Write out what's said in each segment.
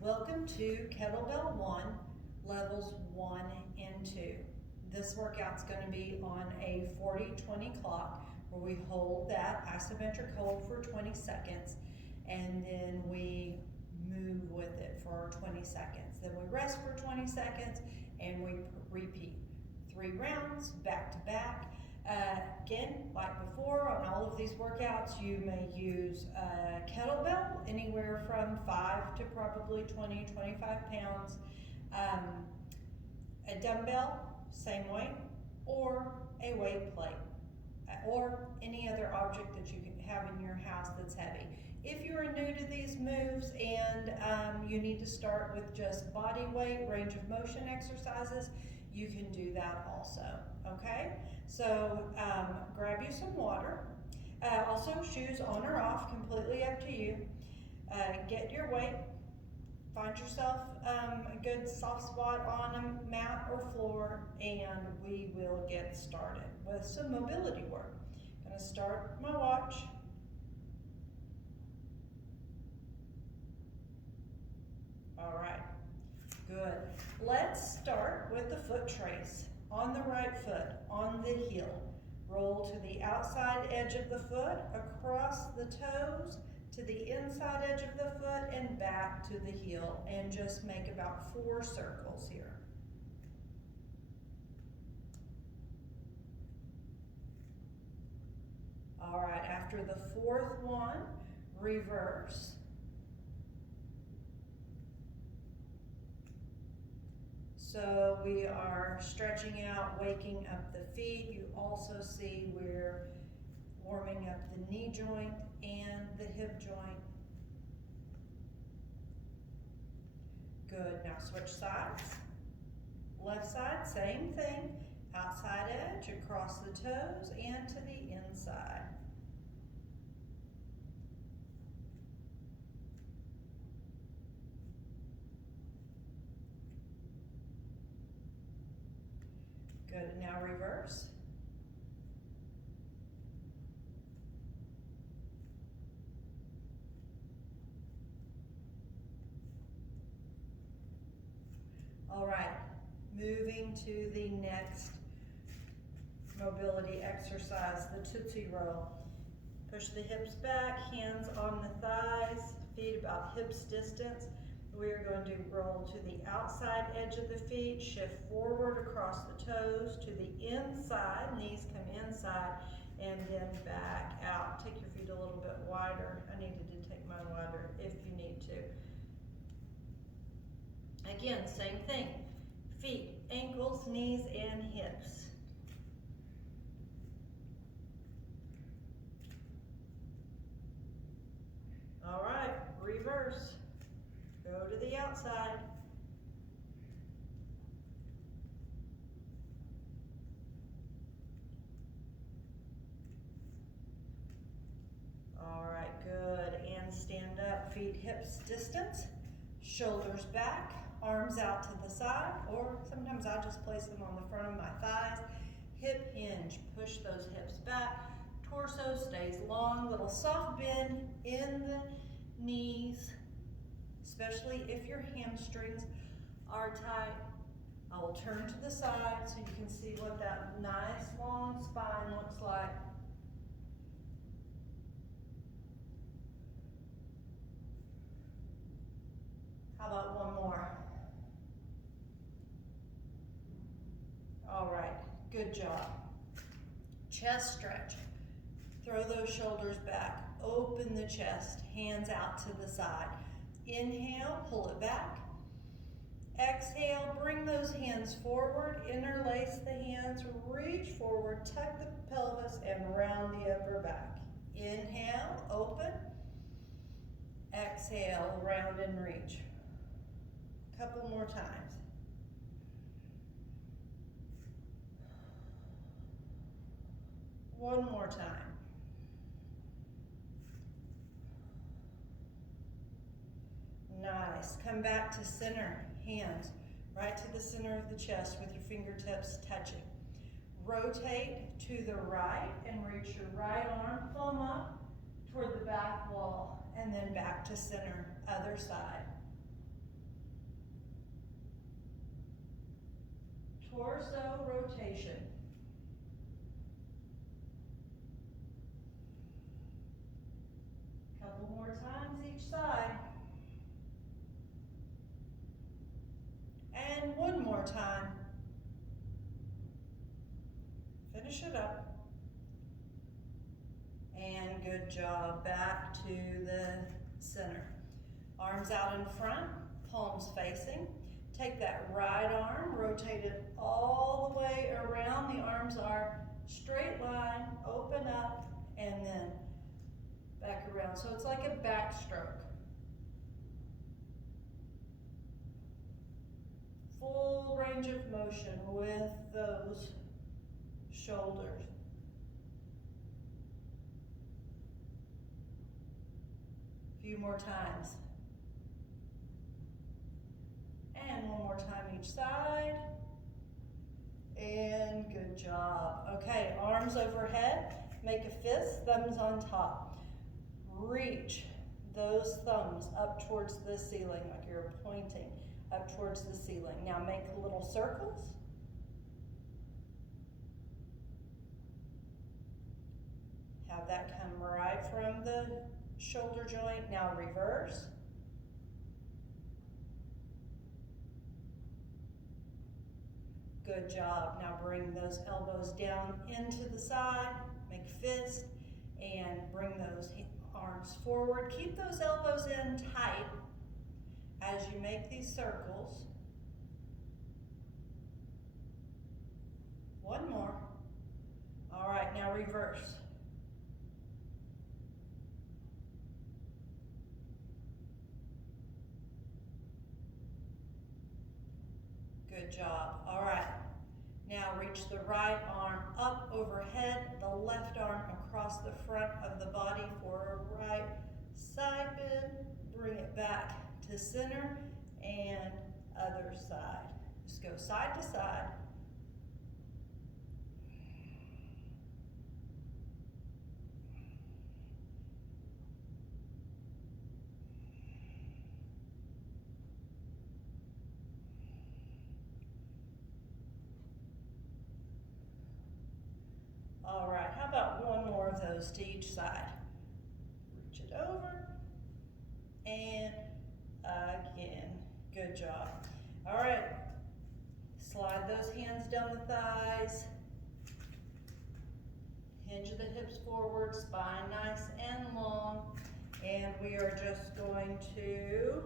Welcome to Kettlebell 1, levels 1 and 2. This workout's going to be on a 40-20 clock where we hold that isometric hold for 20 seconds and then we move with it for 20 seconds. Then we rest for 20 seconds and we repeat. 3 rounds back to back. Again, like before, on all of these workouts, you may use a kettlebell, anywhere from 5 to probably 20, 25 pounds. A dumbbell, same weight, or a weight plate, or any other object that you can have in your house that's heavy. If you are new to these moves and you need to start with just body weight, range of motion exercises, you can do that also, okay? So grab you some water. Also shoes on or off, completely up to you. Get your weight. Find yourself a good soft spot on a mat or floor, and we will get started with some mobility work. I'm gonna start my watch. All right, good. Let's start with the foot trace. On the right foot, on the heel. Roll to the outside edge of the foot, across the toes, to the inside edge of the foot, and back to the heel. And just make about 4 circles here. All right, after the 4th one, reverse. So we are stretching out, waking up the feet. You also see we're warming up the knee joint and the hip joint. Good, now switch sides. Left side, same thing. Outside edge, across the toes, and to the inside. Good, now reverse. All right, moving to the next mobility exercise, the Tootsie Roll. Push the hips back, hands on the thighs, feet about hips distance. We're going to roll to the outside edge of the feet, shift forward across the toes to the inside, knees come inside, and then back out. Take your feet a little bit wider. I needed to take mine wider if you need to. Again, same thing. Feet, ankles, knees, and hips. All right, reverse. Go to the outside. All right, good. And stand up, feet hips distance, shoulders back, arms out to the side, or sometimes I just place them on the front of my thighs. Hip hinge, push those hips back. Torso stays long, little soft bend in the knees, especially if your hamstrings are tight. I will turn to the side so you can see what that nice long spine looks like. How about one more? All right, good job. Chest stretch. Throw those shoulders back, open the chest, hands out to the side. Inhale, pull it back. Exhale, bring those hands forward, interlace the hands, reach forward, tuck the pelvis, and round the upper back. Inhale, open. Exhale, round and reach. A couple more times. One more time. Nice. Come back to center. Hands right to the center of the chest with your fingertips touching. Rotate to the right and reach your right arm, thumb up toward the back wall, and then back to center, other side. torso rotation. Couple more times each side. And one more time. Finish it up. And good job. Back to the center. Arms out in front, palms facing. Take that right arm, rotate it all the way around. The arms are straight line, open up, and then back around. So it's like a backstroke. Full range of motion with those shoulders. A few more times. And one more time each side. And good job. Okay, arms overhead. Make a fist, thumbs on top. Reach those thumbs up towards the ceiling like you're pointing up towards the ceiling. Now make little circles. Have that come right from the shoulder joint. Now reverse. Good job. Now bring those elbows down into the side, make fist, and bring those arms forward. Keep those elbows in tight as you make these circles. One more. All right, now reverse. Good job. All right. Now reach the right arm up overhead, the left arm across the front of the body for a right side bend. Bring it back to center and other side. Just go side to side. All right, how about one more of those to each side? Reach it over, and again. Good job. All right, slide those hands down the thighs. Hinge the hips forward, spine nice and long. And we are just going to,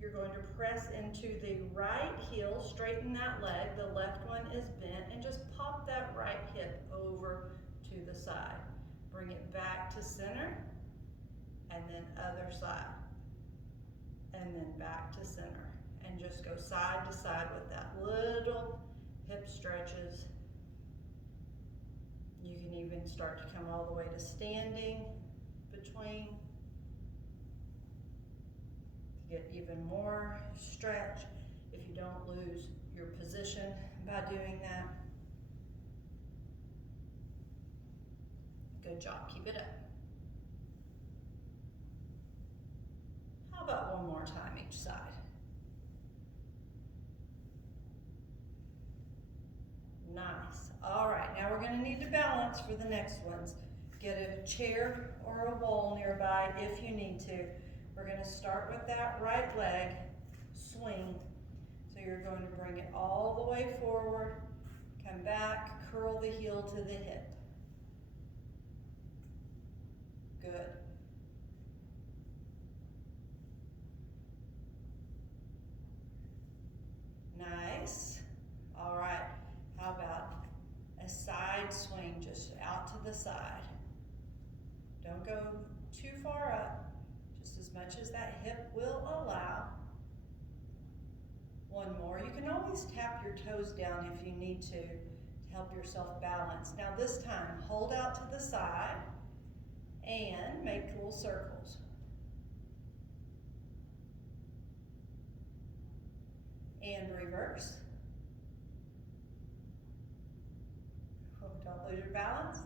you're going to press into the right heel, straighten that leg, the left one is bent, and just pop that right hip over to the side. Bring it back to center, and then other side, and then back to center. And just go side to side with that little hip stretches. You can even start to come all the way to standing between. Get even more stretch if you don't lose your position by doing that. Good job, keep it up. How about one more time each side? Nice. All right, now we're going to need to balance for the next ones. Get a chair or a wall nearby if you need to. We're going to start with that right leg swing. So you're going to bring it all the way forward, come back, curl the heel to the hip. Good. Nice. All right. How about a side swing just out to the side? Don't go too far up, just as much as that hip will allow. One more. You can always tap your toes down if you need to help yourself balance. Now this time, hold out to the side and make little circles. And reverse. Oh, don't lose your balance.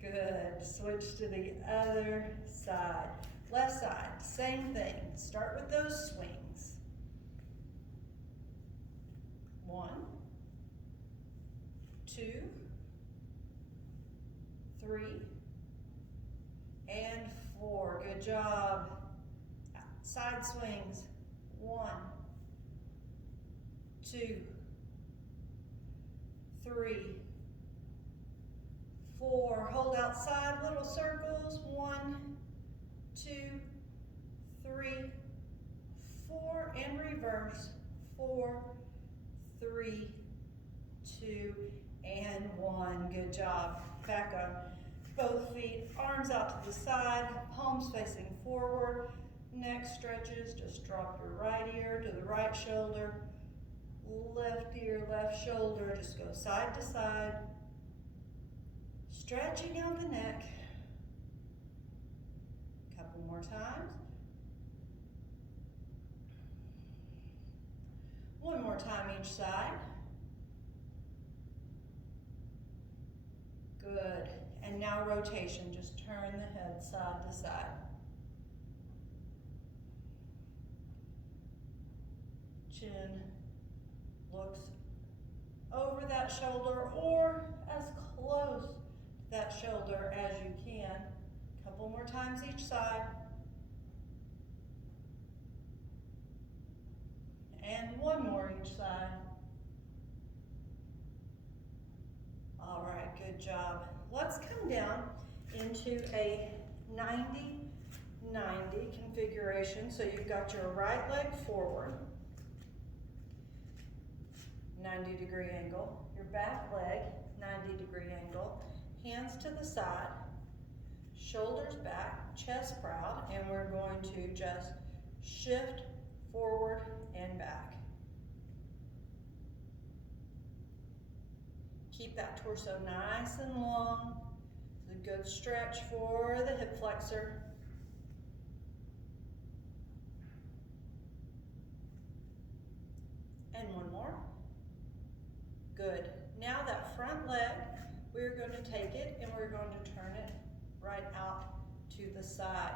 Good. Switch to the other side. Left side, same thing. Start with those swings. 1, 2, 3, and 4. Good job. Side swings. 1, 2, 3, 4. Hold outside little circles. 1, 2, 3, 4, and reverse. 4, 3, 2, and 1. Good job. Back up. Both feet, arms out to the side, palms facing forward. Neck stretches. Just drop your right ear to the right shoulder. Left ear, left shoulder. Just go side to side. Stretching out the neck. Couple more times. One more time each side. Good. And now rotation. Just turn the head side to side. Chin looks over that shoulder or as close to that shoulder as you can. Couple more times each side. And one more each side. All right, good job. Let's come down into a 90-90 configuration. So you've got your right leg forward, 90-degree angle, your back leg, 90-degree angle, hands to the side, shoulders back, chest proud, and we're going to just shift forward and back. Keep that torso nice and long. It's a good stretch for the hip flexor. And one more. Good. Now that front leg, we're going to take it and we're going to turn it right out to the side.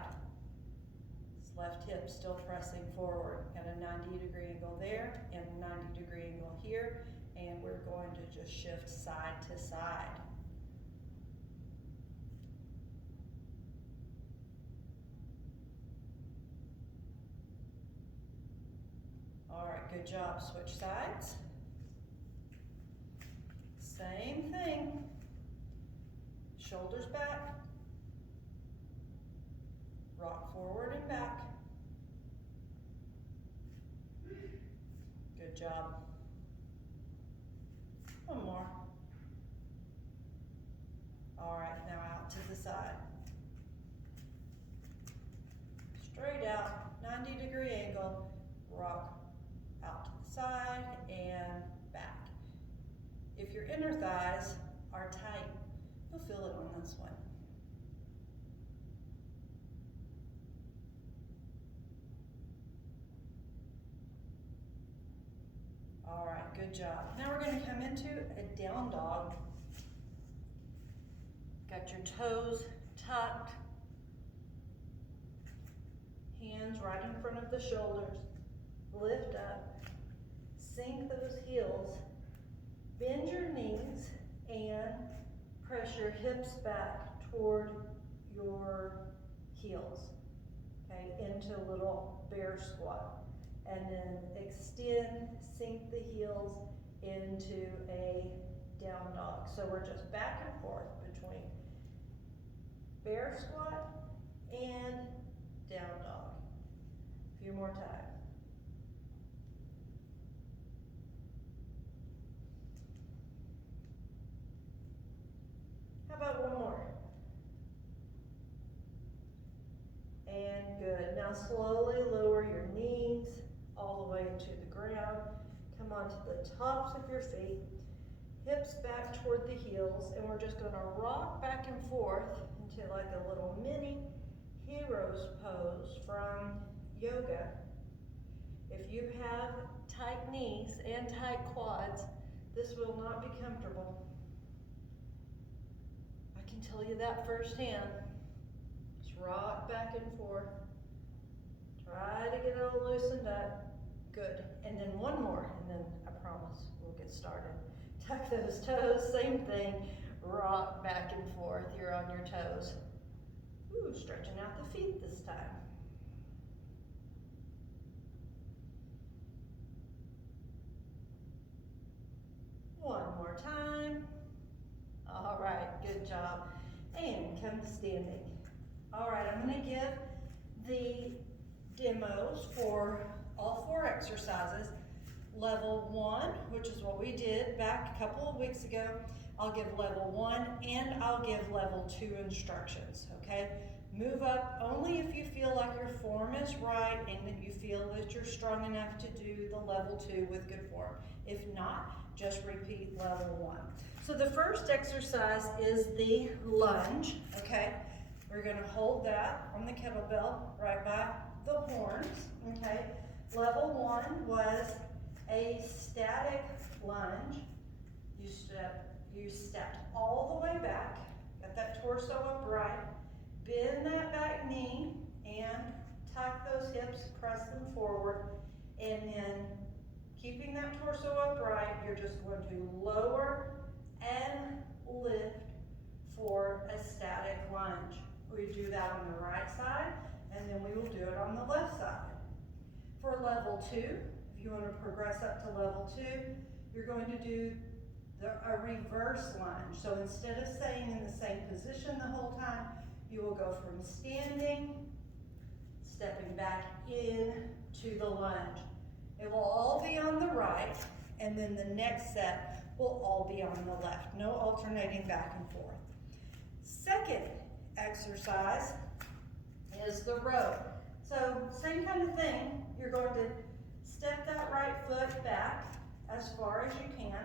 This left hip still pressing forward. Got a 90-degree angle there and a 90-degree angle here. And we're going to just shift side to side. All right, good job. Switch sides. Same thing. Shoulders back. Rock forward and back. Good job. One more. All right, now out to the side. Straight out, 90-degree angle, rock out to the side and back. If your inner thighs are tight, you'll feel it on this one. All right, good job. Now we're going to come into a down dog. Got your toes tucked, hands right in front of the shoulders. Lift up, sink those heels, bend your knees, and press your hips back toward your heels, okay, into a little bear squat. And then extend, sink the heels into a down dog. So we're just back and forth between bear squat and down dog. A few more times. How about one more? And good. Now slowly lower your knees all the way to the ground. Come onto the tops of your feet, hips back toward the heels, and we're just going to rock back and forth into like a little mini hero's pose from yoga. If you have tight knees and tight quads, this will not be comfortable. I can tell you that firsthand. Just rock back and forth. Try to get it all loosened up. Good. And then one more, and then I promise we'll get started. Tuck those toes, same thing, rock back and forth, you're on your toes. Ooh, stretching out the feet this time. One more time. All right, good job. And come to standing. All right, I'm gonna give the demos for all 4 exercises. Level 1, which is what we did back a couple of weeks ago. I'll give level 1 and I'll give level 2 instructions, okay? Move up only if you feel like your form is right and that you feel that you're strong enough to do the level 2 with good form. If not, just repeat level 1. So the first exercise is the lunge, okay? We're gonna hold that on the kettlebell right by the horns, okay? Level 1 was a static lunge. You stepped all the way back, got that torso upright, bend that back knee and tuck those hips, press them forward, and then keeping that torso upright, you're just going to lower and lift for a static lunge. We do that on the right side, and then we will do it on the left side. For level 2, if you want to progress up to level 2, you're going to do a reverse lunge. So instead of staying in the same position the whole time, you will go from standing, stepping back in to the lunge. It will all be on the right, and then the next set will all be on the left. No alternating back and forth. Second exercise is the row. So same kind of thing. You're going to step that right foot back as far as you can.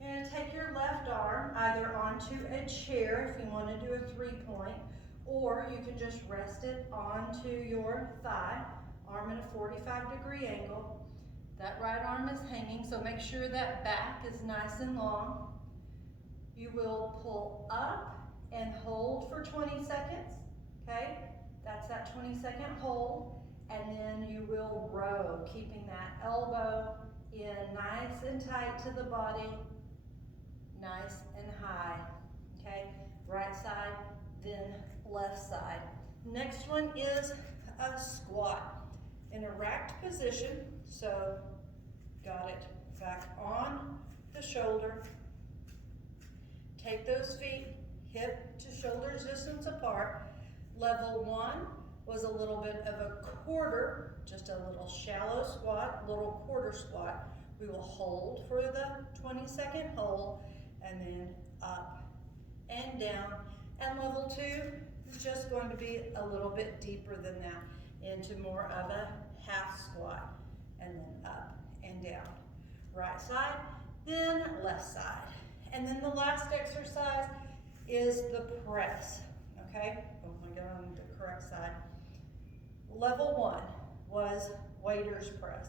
You're going to take your left arm either onto a chair if you want to do a 3-point, or you can just rest it onto your thigh, arm at a 45-degree angle. That right arm is hanging, so make sure that back is nice and long. You will pull up and hold for 20 seconds, okay? That's that 20-second hold, and then you will row, keeping that elbow in nice and tight to the body, nice and high, okay? Right side, then left side. Next one is a squat in a racked position, so got it back on the shoulder. Take those feet hip to shoulder distance apart. Level 1 was a little bit of a quarter, just a little shallow squat, little quarter squat. We will hold for the 20-second hold, and then up and down. And level 2 is just going to be a little bit deeper than that, into more of a half squat, and then up and down. Right side, then left side. And then the last exercise is the press, okay? Oh my God, on the correct side. Level 1 was waiter's press.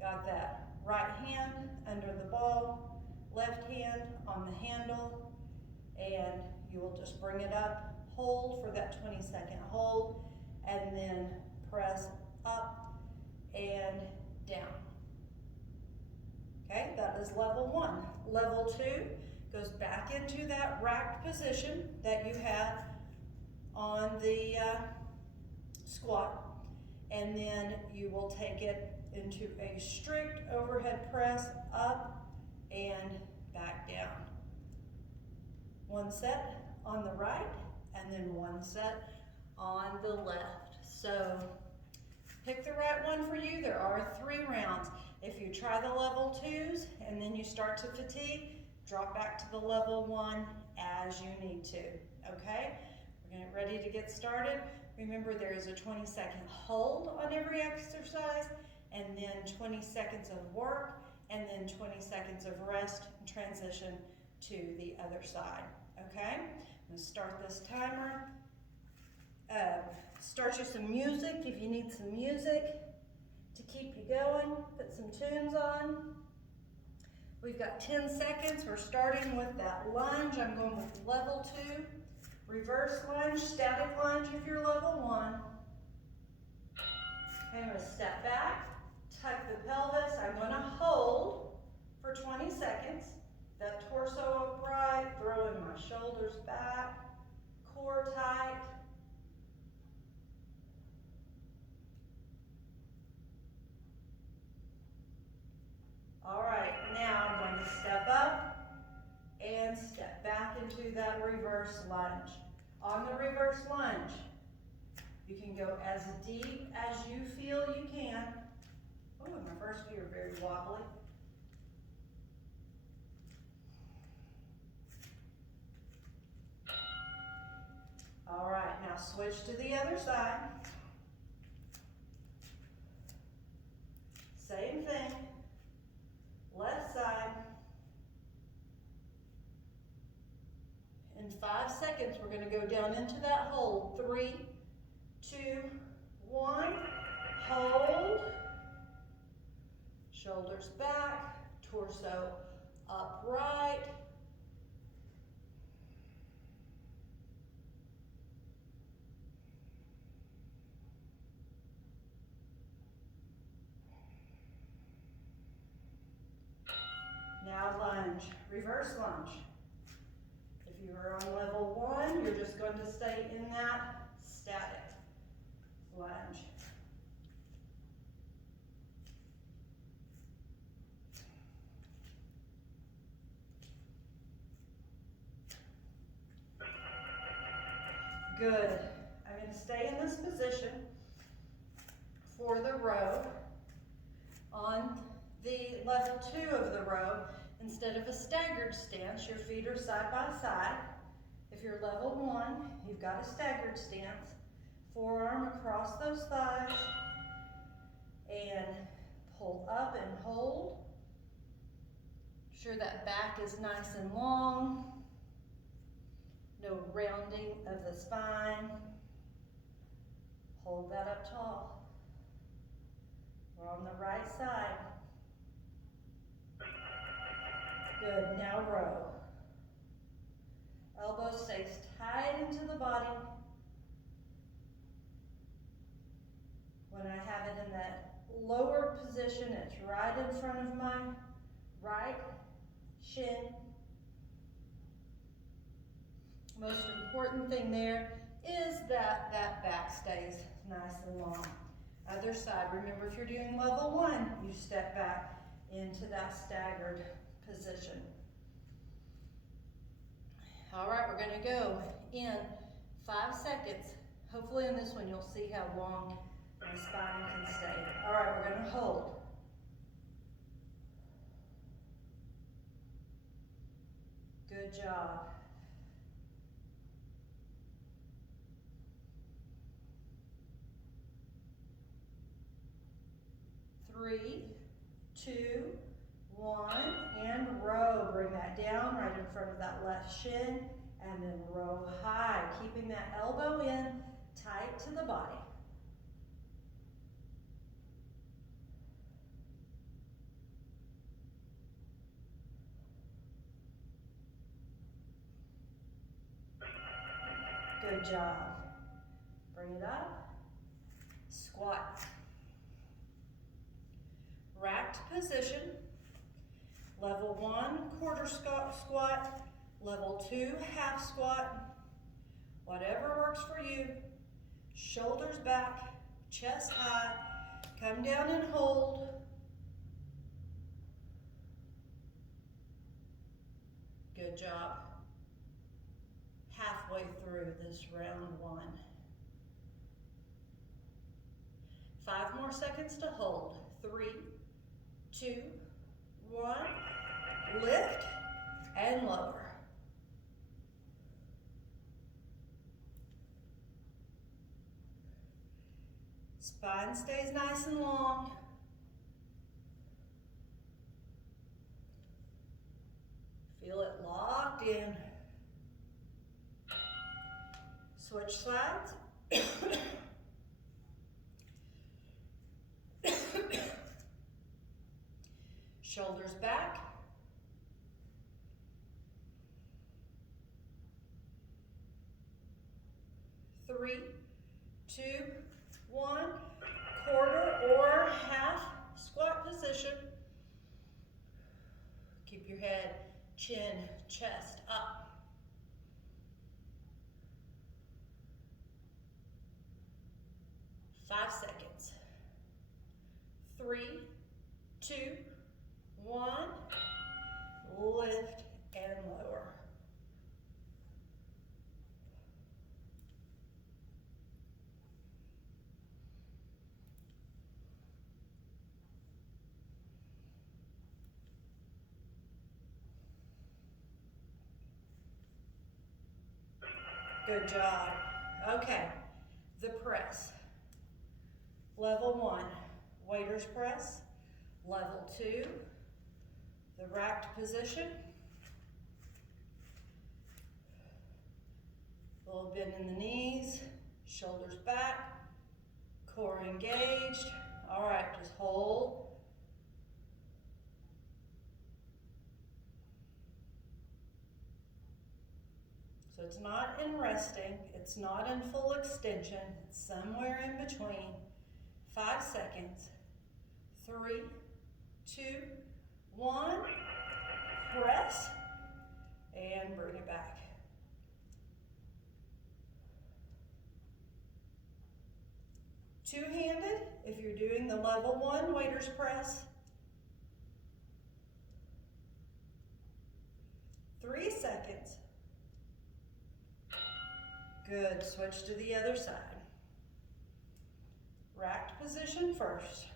Got that. Right hand under the ball, left hand on the handle, and you will just bring it up, hold for that 20-second hold, and then press up and down. Okay, that is level 1. Level 2 goes back into that racked position that you had on the squat, and then you will take it into a strict overhead press, up and back down. One set on the right, and then one set on the left. So pick the right one for you. There are 3 rounds. If you try the level 2s and then you start to fatigue, drop back to the level 1 as you need to, okay? We're gonna get ready to get started. Remember, there is a 20-second hold on every exercise, and then 20 seconds of work, and then 20 seconds of rest and transition to the other side, okay? I'm gonna start this timer. Start you some music if you need some music to keep you going. Put some tunes on. We've got 10 seconds. We're starting with that lunge. I'm going with level 2. Reverse lunge, static lunge if you're level 1. Okay, I'm going to step back, tuck the pelvis. I'm going to hold for 20 seconds. That torso upright, throwing my shoulders back, core tight. All right, now I'm going to step up and step back into that reverse lunge. On the reverse lunge, you can go as deep as you feel you can. Oh, my first feet are very wobbly. All right, now switch to the other side. Same thing. Left side. In 5 seconds, we're going to go down into that hold. 3, 2, 1. Hold. Shoulders back, torso upright. Now lunge, reverse lunge. If you are on level 1, you're just going to stay in that static lunge. Good. I'm going to stay in this position for the row. On the level 2 of the row, instead of a staggered stance, your feet are side by side. If you're level 1, you've got a staggered stance. Forearm across those thighs and pull up and hold. Sure that back is nice and long. No rounding of the spine. Hold that up tall. We're on the right side. Good, now row. Elbow stays tight into the body. When I have it in that lower position, it's right in front of my right shin. Most important thing there is that that back stays nice and long. Other side, remember if you're doing level 1, you step back into that staggered position. All right, we're going to go in 5 seconds. Hopefully in this one you'll see how long my spine can stay. All right, we're going to hold. Good job. Three, 2, 1, and row. Bring that down right in front of that left shin, and then row high, keeping that elbow in, tight to the body. Good job. Bring it up. Squat. Racked position. Level 1, quarter squat. Level 2, half squat. Whatever works for you. Shoulders back, chest high. Come down and hold. Good job. Halfway through this round 1. 5 more seconds to hold. 3, 2, 1. Lift and lower. Spine stays nice and long. Feel it locked in. Switch sides. Shoulders back. Three, 2, 1. Quarter or half squat position. head, chin, chest, up. 5 seconds. 3, 2, 1. Lift and lower. Good job. Okay, the press. Level 1, waiter's press. Level 2, the racked position. A little bend in the knees, shoulders back, core engaged. All right, just hold. So it's not in resting, it's not in full extension, it's somewhere in between. 5 seconds. 3, 2, 1. Press and bring it back. Two-handed, if you're doing the level 1 waiter's press. 3 seconds. Good, switch to the other side. Racked position first.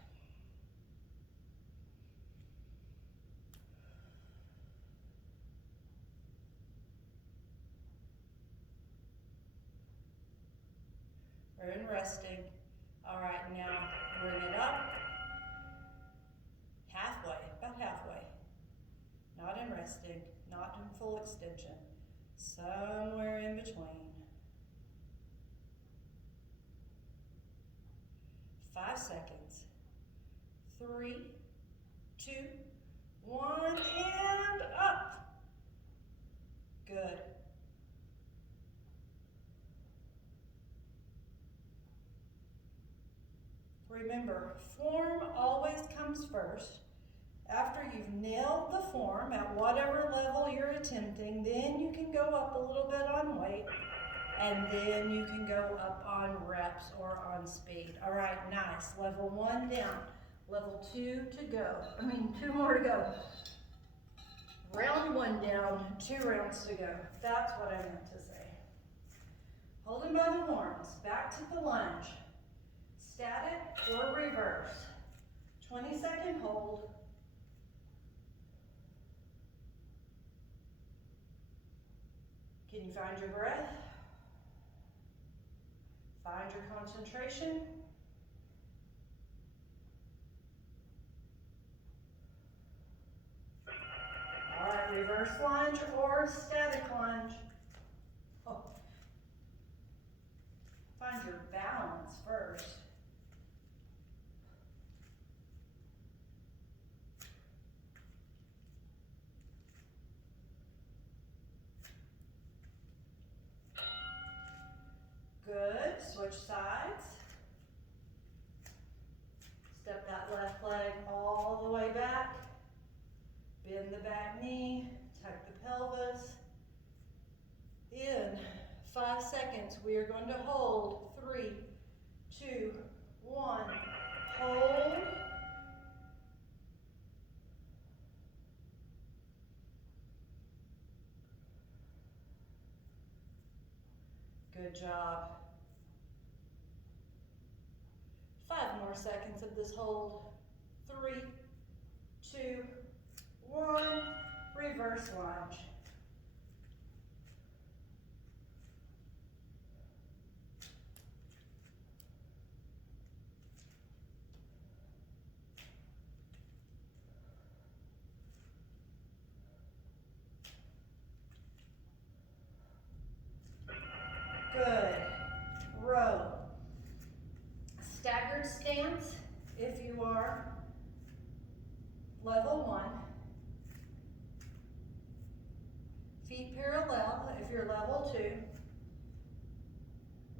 We're in resting. All right, now bring it up. Halfway, about halfway. Not in resting, not in full extension. Somewhere in between. 5 seconds. 3, 2, 1, and up. Good. Remember, form always comes first. After you've nailed the form at whatever level you're attempting, then you can go up a little bit on weight, and then you can go up on reps or on speed. All right, nice. Level 1 down. Level 2 to go. 2 more to go. Round 1 down, 2 rounds to go. That's what I meant to say. Holding by the horns, back to the lunge. Static or reverse. 20-second hold. Can you find your breath? Find your concentration. All right, reverse lunge or static lunge. Oh. Find your balance first. Good, switch sides. Step that left leg all the way back. Bend the back knee, tuck the pelvis. In 5 seconds, we are going to hold. 3, 2, 1. Hold. Good job. 5 more seconds of this hold. 3, 2, 1. Reverse lunge. Good. Row. Staggered stance if you are level 1. Feet parallel if you're level 2.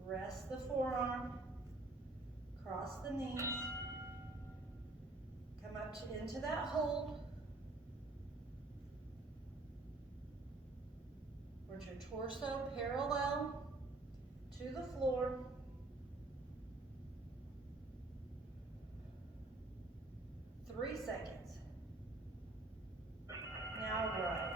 Rest the forearm. Cross the knees. Come up into that hold. Bring your torso parallel to the floor. 3 seconds. Now row.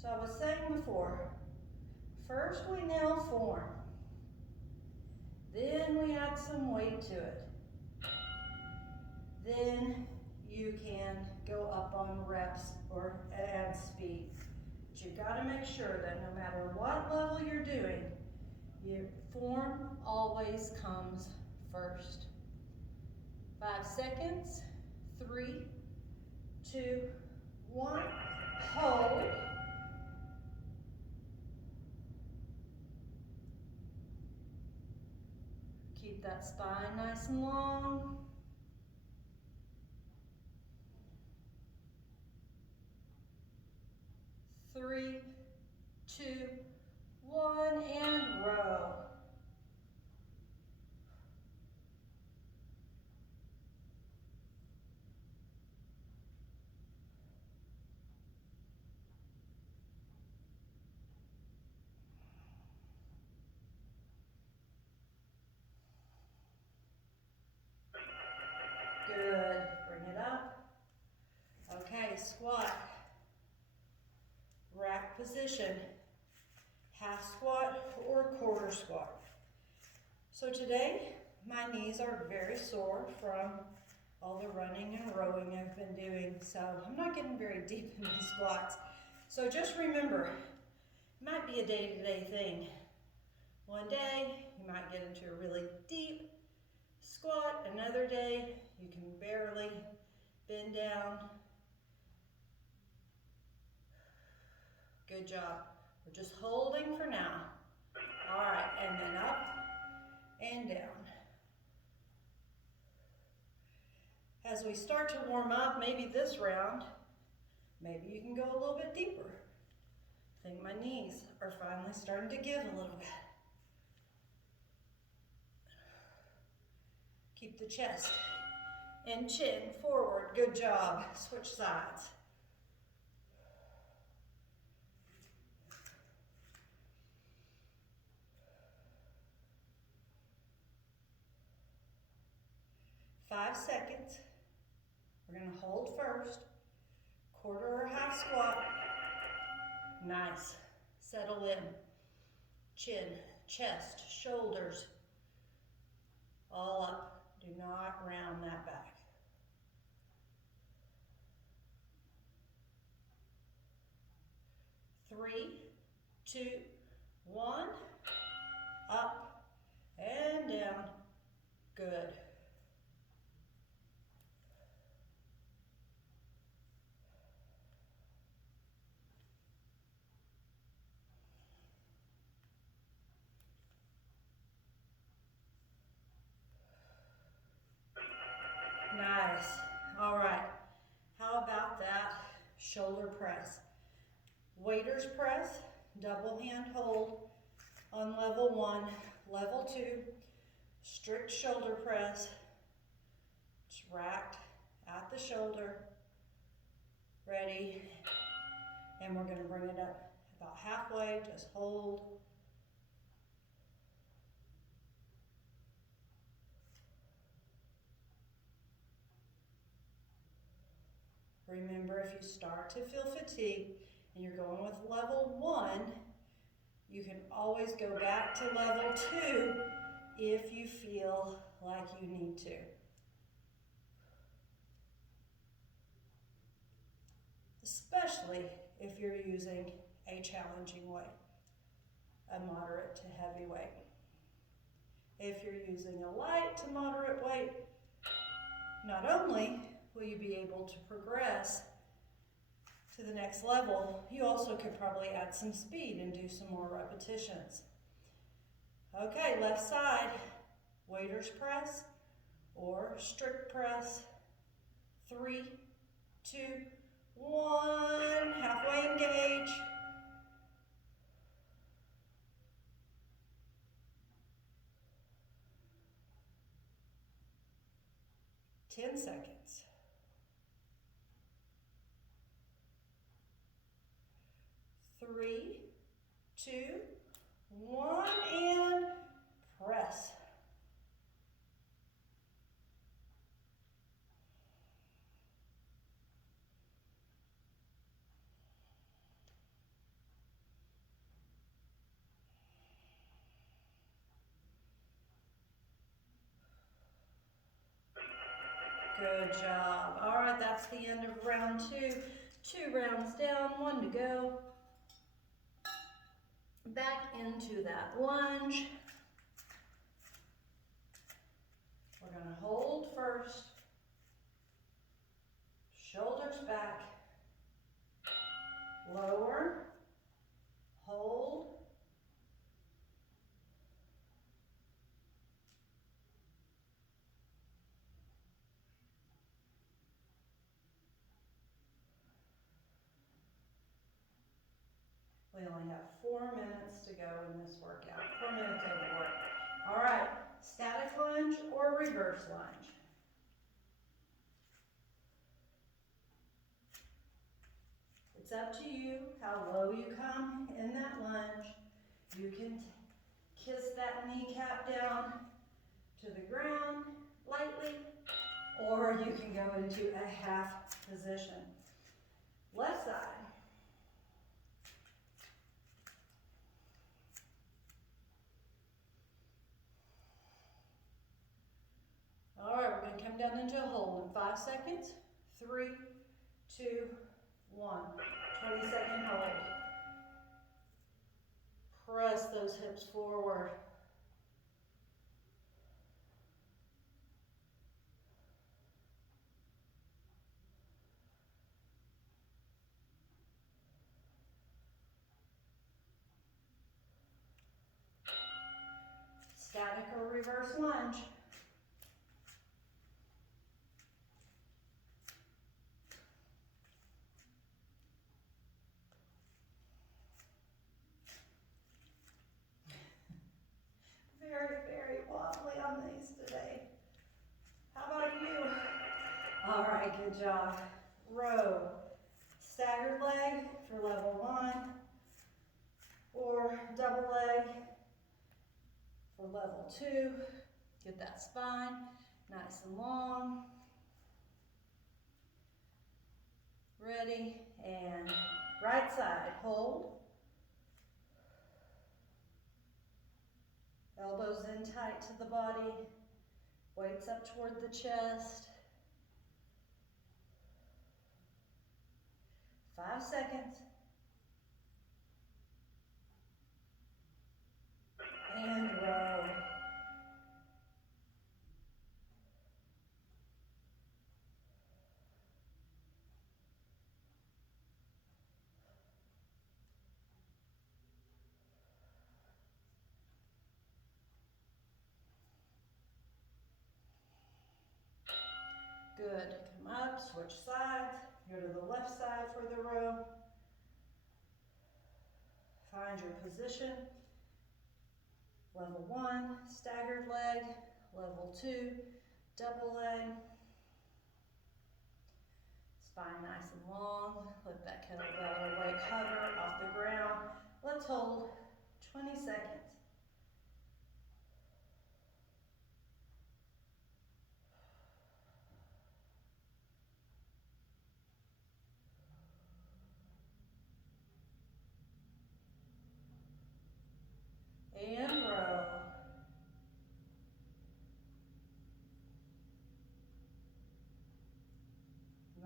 So I was saying before, first we nail form, then we add some weight to it. Then you can go up on reps or add speed. But you've got to make sure that no matter what level you're doing, your form always comes first. 5 seconds, 3, 2, 1, hold. Keep that spine nice and long. 3, 2, 1, and row. Good. Bring it up. Okay, squat. Rack position. Half squat or quarter squat. So today, my knees are very sore from all the running and rowing I've been doing, so I'm not getting very deep in these squats. So just remember, it might be a day-to-day thing. One day, you might get into a really deep squat. Another day, you can barely bend down. Good job. We're just holding for now. All right, and then up and down. As we start to warm up, maybe this round, maybe you can go a little bit deeper. I think my knees are finally starting to give a little bit. Keep the chest and chin forward. Good job. Switch sides. Five seconds. We're going to hold first. Quarter or half squat. Nice. Settle in. Chin, chest, shoulders, all up. Do not round that back. Three, 2, 1. Up and down. Good. Nice. All right. How about that shoulder press? Waiter's press, double hand hold on level 1, level 2, strict shoulder press, just racked at the shoulder, ready, and we're going to bring it up about halfway, just hold. Remember, if you start to feel fatigue and you're going with level 1, you can always go back to level 2 if you feel like you need to. Especially if you're using a challenging weight, a moderate to heavy weight. If you're using a light to moderate weight, not only will you be able to progress to the next level, you also could probably add some speed and do some more repetitions. Okay, left side, waiter's press or strict press. 3, 2, 1, halfway engage. 10 seconds. 3, 2, 1, and press. Good job. All right, that's the end of round 2. 2 rounds down, 1 to go. Back into that lunge. We're going to hold first. Shoulders back. Lower. Hold. We only have 4 minutes to go in this workout. 4 minutes of work. All right, static lunge or reverse lunge. It's up to you how low you come in that lunge. You can kiss that kneecap down to the ground lightly, or you can go into a half position. Left side. All right, we're going to come down into a hold in 5 seconds. 3, 2, 1. 20-second hold. Press those hips forward. Static or reverse lunge. Very, very wobbly on these today. How about you? All right, good job. Row. Staggered leg for level 1, or double leg for level 2. Get that spine nice and long. Ready, and right side, hold. Elbows in tight to the body, weights up toward the chest. 5 seconds. And row. Good. Come up, switch sides. Go to the left side for the row. Find your position. Level 1, staggered leg. Level 2, double leg. Spine nice and long. Let that kettlebell or weight hover off the ground. Let's hold 20 seconds. And row.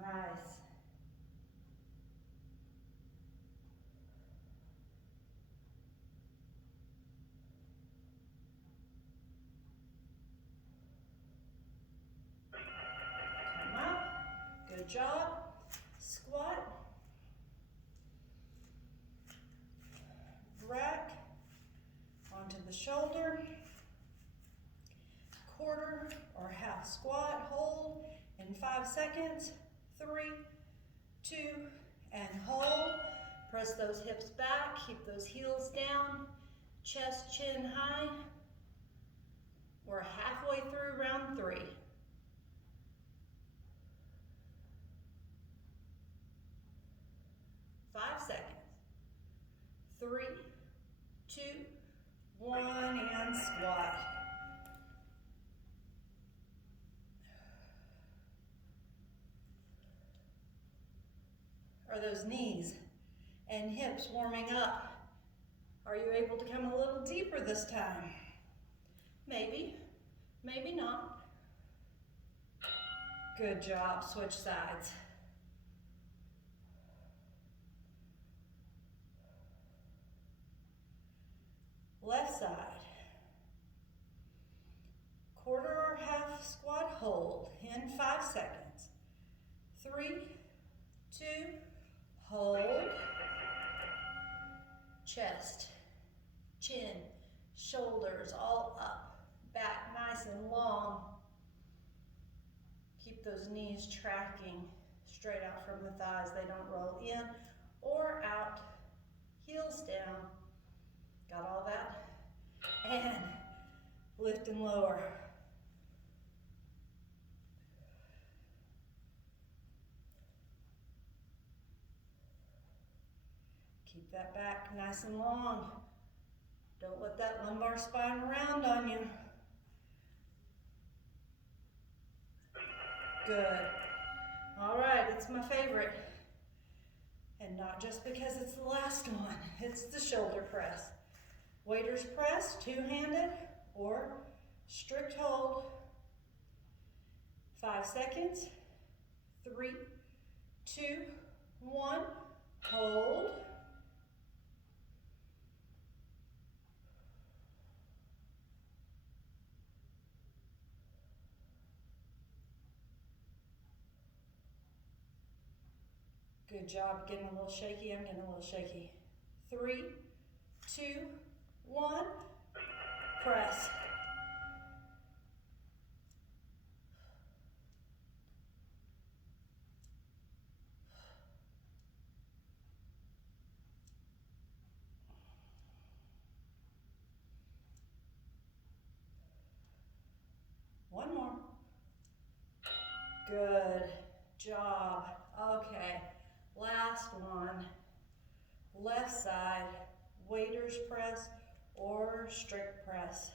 Nice. Come up. Good job. Squat. Rack onto the shoulder. Quarter or half squat. Hold in 5 seconds. 3, 2, and hold. Press those hips back. Keep those heels down. Chest, chin high. We're halfway through round 3. or those knees and hips warming up? Are you able to come a little deeper this time? Maybe, maybe not. Good job, switch sides. Left side. Quarter or half squat hold in 5 seconds. 3, 2, hold. Chest, chin, shoulders all up, back nice and long. Keep those knees tracking straight out from the thighs. They don't roll in or out. Heels down. Got all that? And lift and lower. Keep that back nice and long. Don't let that lumbar spine round on you. Good. All right, it's my favorite. And not just because it's the last one, it's the shoulder press. Waiter's press, two-handed or strict hold. 5 seconds. 3, 2, 1, hold. Good job, getting a little shaky. I'm getting a little shaky. 3, 2, 1, press. One more. Good job. Okay, last one. Left side, waiter's press or strict press.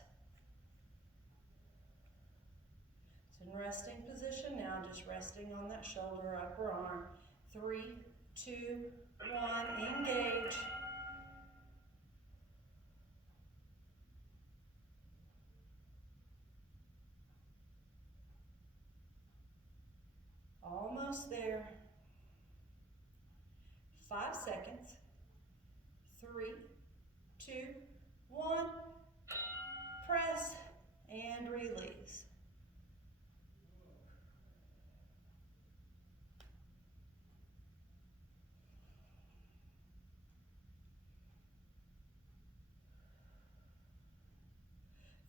It's in resting position now, just resting on that shoulder, upper arm. 3, 2, 1, engage. Almost there. 5 seconds. 3, 2, 1, press and release.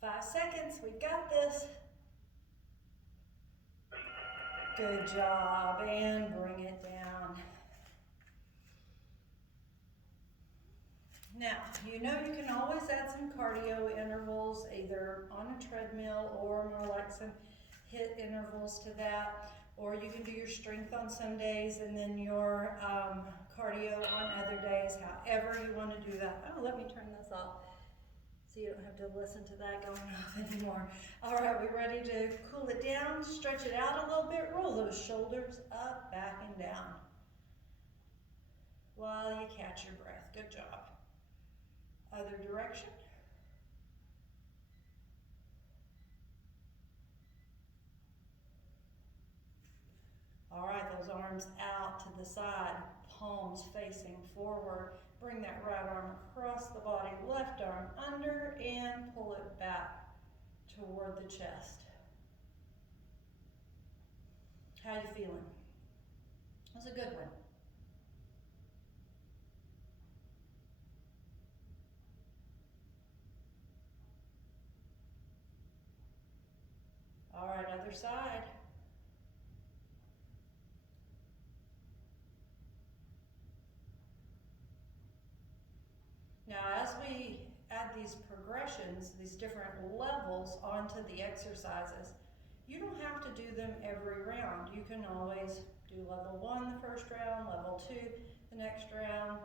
Five seconds, we've got this. Good job, and bring it down. Now, you know you can always add some cardio intervals, either on a treadmill or more like some HIIT intervals to that, or you can do your strength on some days and then your cardio on other days, however you want to do that. Oh, let me turn this off so you don't have to listen to that going off anymore. All right, we ready to cool it down, stretch it out a little bit, roll those shoulders up, back, and down while you catch your breath. Good job. Other direction. All right, those arms out to the side, palms facing forward. Bring that right arm across the body, left arm under, and pull it back toward the chest. How you feeling? That was a good one. All right, other side. Now, as we add these progressions, these different levels onto the exercises, you don't have to do them every round. You can always do level 1 the first round, level 2 the next round,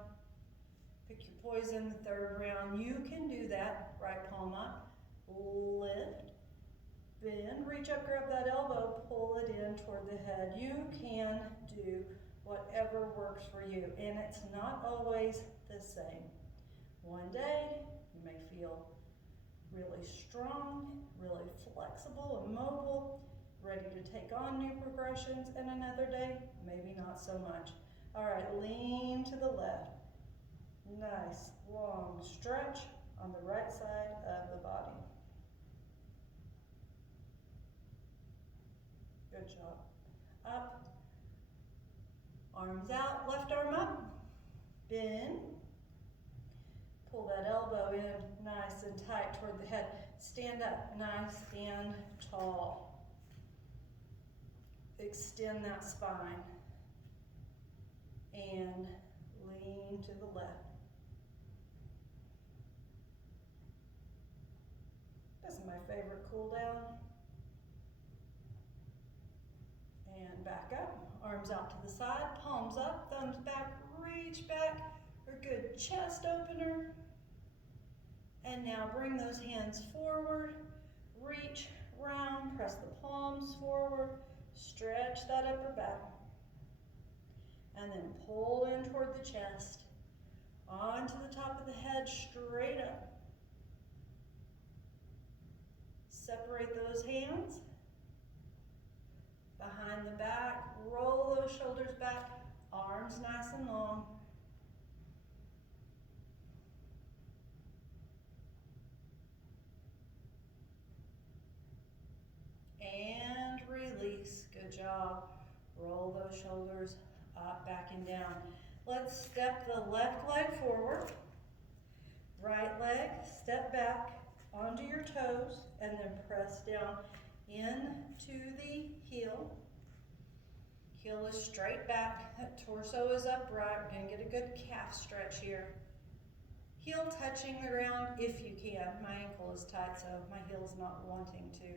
pick your poison the third round. You can do that. Right palm up, lift, bend, reach up, grab that elbow, pull it in toward the head. You can do whatever works for you. And it's not always the same. One day you may feel really strong, really flexible and mobile, ready to take on new progressions, and another day, maybe not so much. All right, lean to the left. Nice, long stretch on the right side of the body. Good job. Up, arms out, left arm up, bend. Pull that elbow in nice and tight toward the head. Stand up nice and tall. Extend that spine. And lean to the left. This is my favorite cool down. And back up. Arms out to the side, palms up, thumbs back, reach back. A good chest opener. And now bring those hands forward, reach, round, press the palms forward, stretch that upper back. And then pull in toward the chest, onto the top of the head, straight up. Separate those hands, behind the back, roll those shoulders back, arms nice and long. And release, good job. Roll those shoulders up, back and down. Let's step the left leg forward, right leg, step back onto your toes, and then press down into the heel. Heel is straight back, that torso is upright. We're gonna get a good calf stretch here. Heel touching the ground if you can. My ankle is tight, so my heel's not wanting to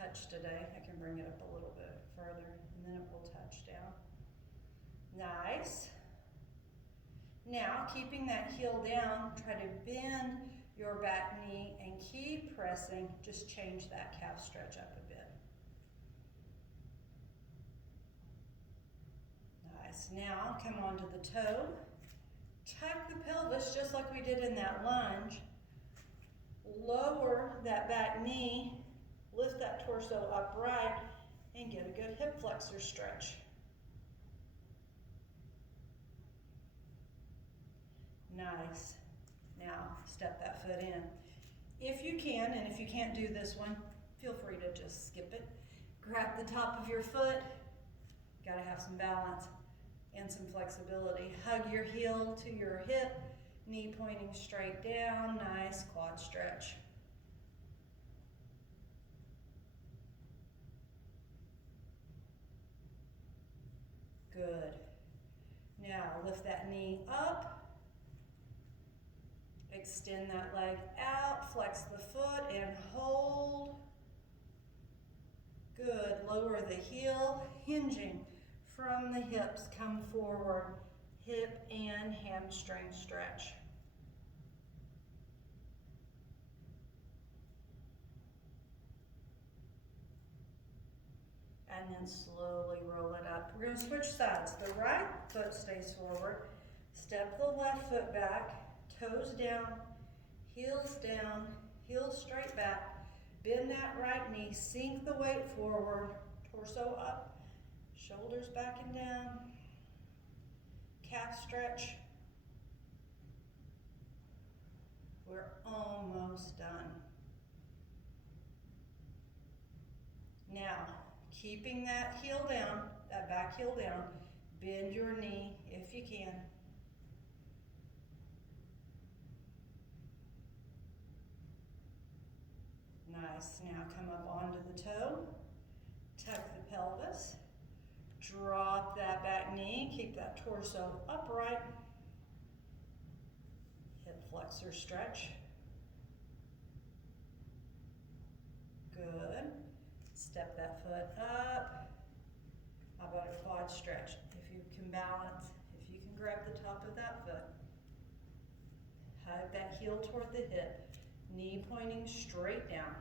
touch today. I can bring it up a little bit further and then it will touch down. Nice. Now, keeping that heel down, try to bend your back knee and keep pressing. Just change that calf stretch up a bit. Nice. Now, come onto the toe. Tuck the pelvis just like we did in that lunge. Lower that back knee. Lift that torso upright and get a good hip flexor stretch. Nice. Now, step that foot in. If you can, and if you can't do this one, feel free to just skip it. Grab the top of your foot. Gotta have some balance and some flexibility. Hug your heel to your hip, knee pointing straight down. Nice quad stretch. Good. Now lift that knee up. Extend that leg out, flex the foot and hold. Good, lower the heel, hinging from the hips, come forward, hip and hamstring stretch. And then slowly roll it up. We're gonna switch sides. The right foot stays forward, step the left foot back, toes down, heels straight back. Bend that right knee, sink the weight forward, torso up, shoulders back and down. Calf stretch. We're almost done. Now, keeping that heel down, that back heel down, bend your knee if you can. Nice. Now come up onto the toe, tuck the pelvis, drop that back knee, keep that torso upright, hip flexor stretch. Good. Step that foot up. How about a quad stretch? If you can balance, if you can grab the top of that foot, hug that heel toward the hip, knee pointing straight down.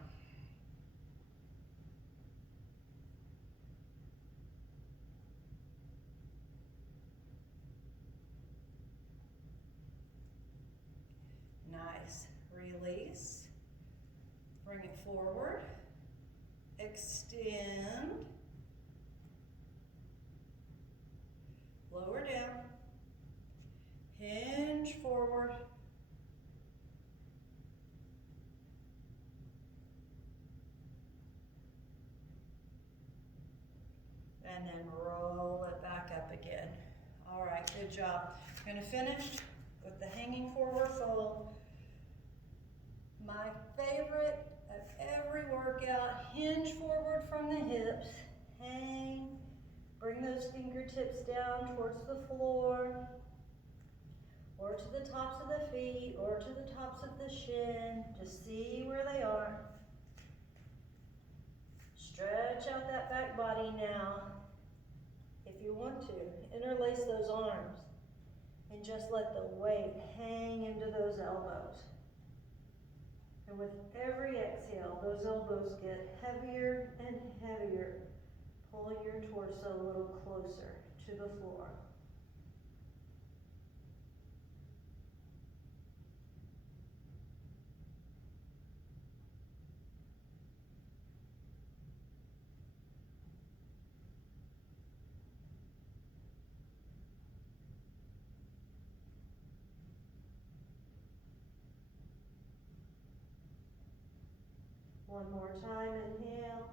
lower down, hinge forward, and then roll it back up again. All right, good job. I'm gonna finish with the hanging forward fold. My favorite of every workout, hinge forward from the hips, hang, bring those fingertips down towards the floor, or to the tops of the feet, or to the tops of the shin. Just see where they are. Stretch out that back body now. If you want to, interlace those arms and just let the weight hang into those elbows. And with every exhale, those elbows get heavier and heavier, pulling your torso a little closer to the floor. One more time, inhale.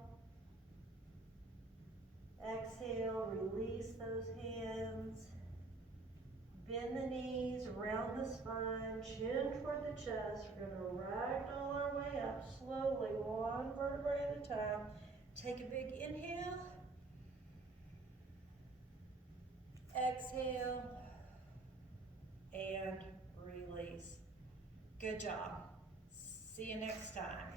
Exhale, release those hands. Bend the knees, round the spine, chin toward the chest. We're gonna ragdoll our way up slowly, one vertebrae at a time. Take a big inhale. Exhale. And release. Good job. See you next time.